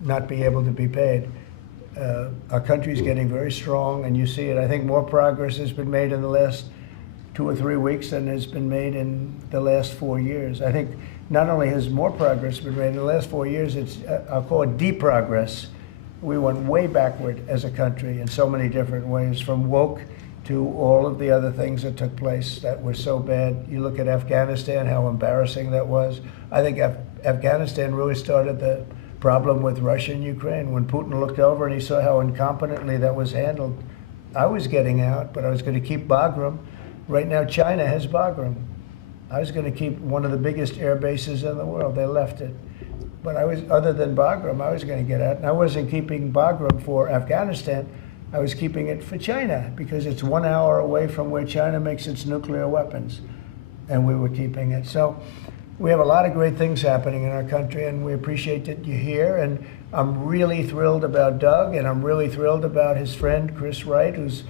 not be able to be paid. Our country's getting very strong, and you see it. I think more progress has been made in the last 2 or 3 weeks than has been made in the last 4 years. I think not only has more progress been made in the last 4 years, it's, I'll call it deprogress. We went way backward as a country in so many different ways, from woke to all of the other things that took place that were so bad. You look at Afghanistan, how embarrassing that was. I think Afghanistan really started the problem with Russia and Ukraine. When Putin looked over and he saw how incompetently that was handled, I was getting out, but I was going to keep Bagram. Right now, China has Bagram. I was going to keep one of the biggest air bases in the world. They left it. But I was, other than Bagram, I was going to get out. And I wasn't keeping Bagram for Afghanistan. I was keeping it for China, because it's 1 hour away from where China makes its nuclear weapons. And we were keeping it. So we have a lot of great things happening in our country, and we appreciate that you're here. And I'm really thrilled about Doug, and I'm really thrilled about his friend, Chris Wright, who's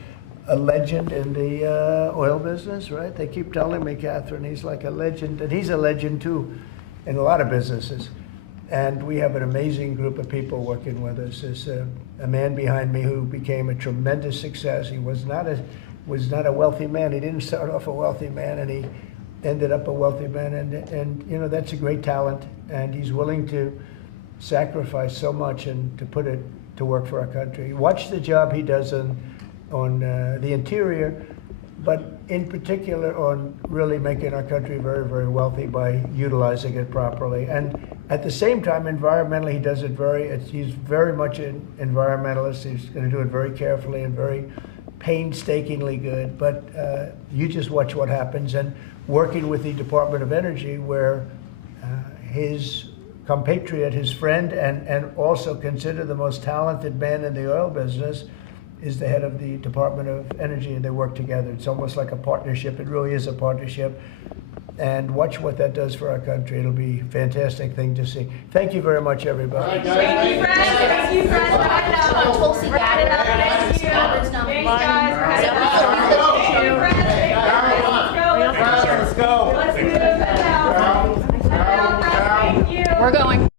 a legend in the oil business, right? They keep telling me, Catherine, he's like a legend, and he's a legend too in a lot of businesses. And we have an amazing group of people working with us. There's a man behind me who became a tremendous success. He was not a wealthy man. He didn't start off a wealthy man, and he ended up a wealthy man. And you know, that's a great talent. And he's willing to sacrifice so much and to put it to work for our country. Watch the job he does on the interior, but in particular on really making our country very, very wealthy by utilizing it properly. And at the same time, environmentally, he does it he's very much an environmentalist. He's going to do it very carefully and very painstakingly good. But you just watch what happens. And working with the Department of Energy, where his compatriot, his friend, and also considered the most talented man in the oil business, is the head of the Department of Energy, and they work together. It's almost like a partnership. It really is a partnership. And watch what that does for our country. It'll be a fantastic thing to see. Thank you very much, everybody. Thank you, Fred. Thank you, Fred. Tulsi Wrap it up. Thank you. Thanks, guys, for having us. Thank you, Fred. Let's go. Let's move it now. Thank you. We're going.